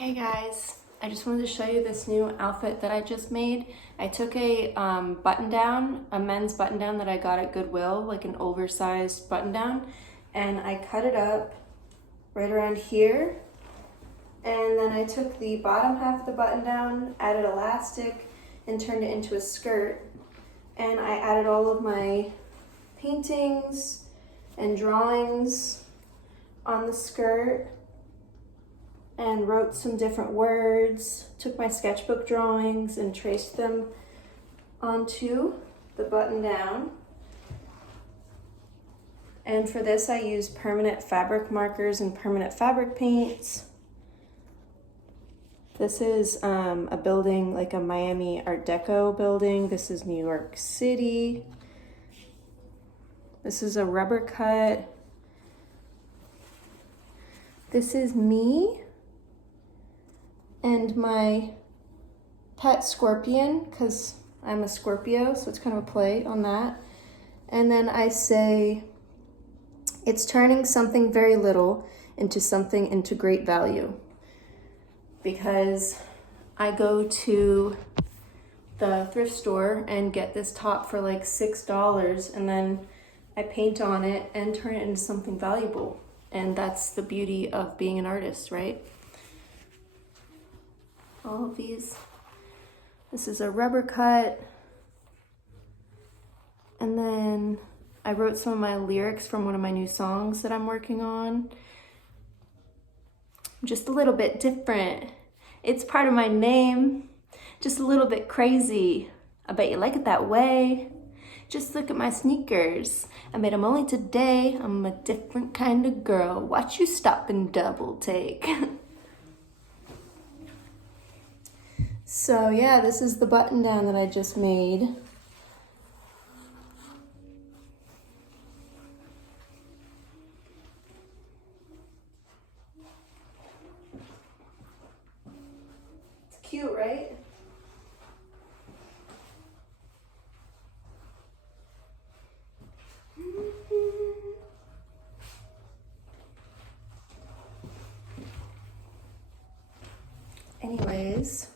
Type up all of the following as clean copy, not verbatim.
Hey guys, I just wanted to show you this new outfit that I just made. I took a button down, a men's button down that I got at Goodwill, like an oversized button down, and I cut it up right around here. And then I took the bottom half of the button down, added elastic, and turned it into a skirt. And I added all of my paintings and drawings on the skirt and wrote some different words, took my sketchbook drawings and traced them onto the button down. And for this I used permanent fabric markers and permanent fabric paints. This is a building, like a Miami Art Deco building. This is New York City. This is a rubber cut. This is me and my pet scorpion, because I'm a Scorpio, so it's kind of a play on that. And then I say, it's turning something very little into great value. Because I go to the thrift store and get this top for like $6, and then I paint on it and turn it into something valuable. And that's the beauty of being an artist, right? All of these. This is a rubber cut. And then I wrote some of my lyrics from one of my new songs that I'm working on. Just a little bit different. It's part of my name. Just a little bit crazy. I bet you like it that way. Just look at my sneakers. I made them only today. I'm a different kind of girl. Watch you stop and double take. So yeah, this is the button down that I just made. It's cute, right? Anyways,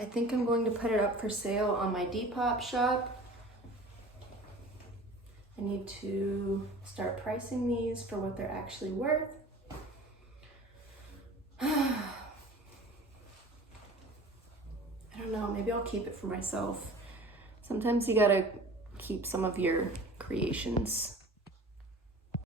I think I'm going to put it up for sale on my Depop shop. I need to start pricing these for what they're actually worth. I don't know, maybe I'll keep it for myself. Sometimes you gotta keep some of your creations